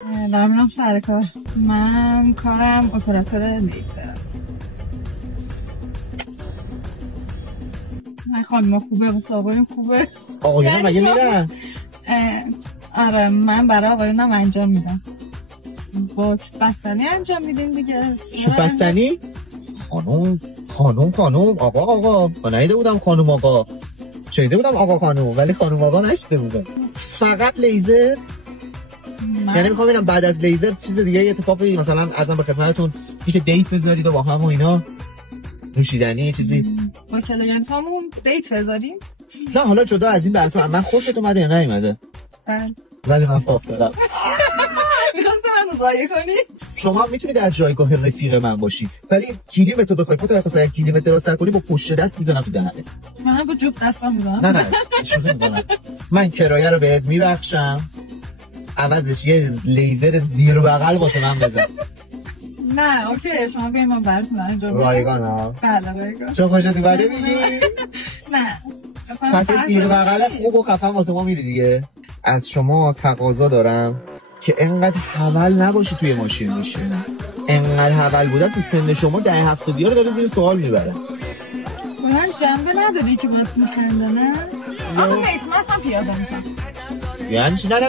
دارم میرم سر کار. من کارم اپراتور لیزر. نه خانم خوبه، مسابقه خوبه. آقایون مگه میرن؟ آره من برای آقایونم انجام میدم. با چوب بستنی انجام میدیم دیگه. چوب بستنی؟ خانوم آقا من ندیده بودم خانوم آقا، شنیده بودم آقا خانوم ولی خانوم آقا نشیده بودم. فقط لیزر؟ یعنی میخوام ببینم بعد از لیزر چیز دیگه اتفاقی مثلا ارزم به خدمتتون اینکه دیت بذارید و با هم و اینا نوشیدنی چیزی با کلاینتامون دیت بذاریم؟ نه حالا جدا از این بحثا من خوشت اومده یا نیومده؟ بله ولی من خواب دارم. میخواستی منو ضایع کنی؟ شما میتونی در جایگاه رفیق من باشی ولی کلیم تو بخوای خودت کلیم درست کنی با پشت دست میزنم تو دهنت. من با جفت دستام میزنم. نه شوخی میکنم. من کرایه رو بهت میبخشم عوضش یه لیزر زیر بغل واسه من بزن. نه اوکی شما بیاین من براتون انجام بدم. رایگان ها؟ بله رایگان. چون خوشت اومده میگی؟ نه پس زیر بغل خوب و خفن واسه ما میری دیگه. از شما تقاضا دارم که انقدر حول نباشی توی ماشین میشه. انقدر حول بودن تو سن شما 10-70 رو داره زیر سوال میبره. من جنبه نداری که باید میخنده نه؟ آقا نیست من اصلا پیاده میشم. یعنی نه